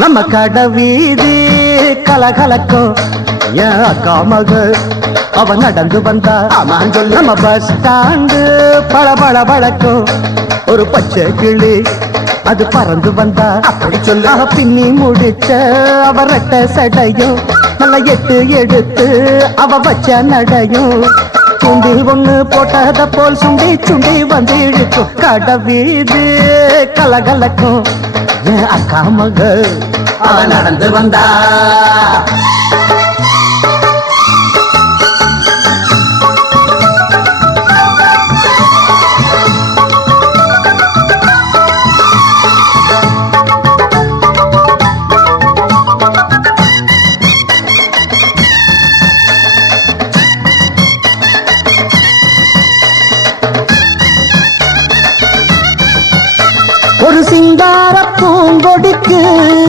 நம்ம கடை வீதி கலகலக்கும் என் அக்கா மக அவ நடந்து வந்தா நம்ம பஸ் ஸ்டாண்டு பளபள பழக்கும் ஒரு பச்சை கிளி அது பறந்து வந்தா அப்படி சொல்ல அவ பின்னி முடிச்ச அவ ரெட்ட சடையும் நல்ல எட்டு எடுத்து அவ வச்ச நடையும் சுண்டில் ஒண்ணு போட்டத போல் சுண்டி சுண்டி வந்து இழுக்கும் கடை வீதி கலகலக்கும் என் அக்கா மக அவ நடந்து வந்தா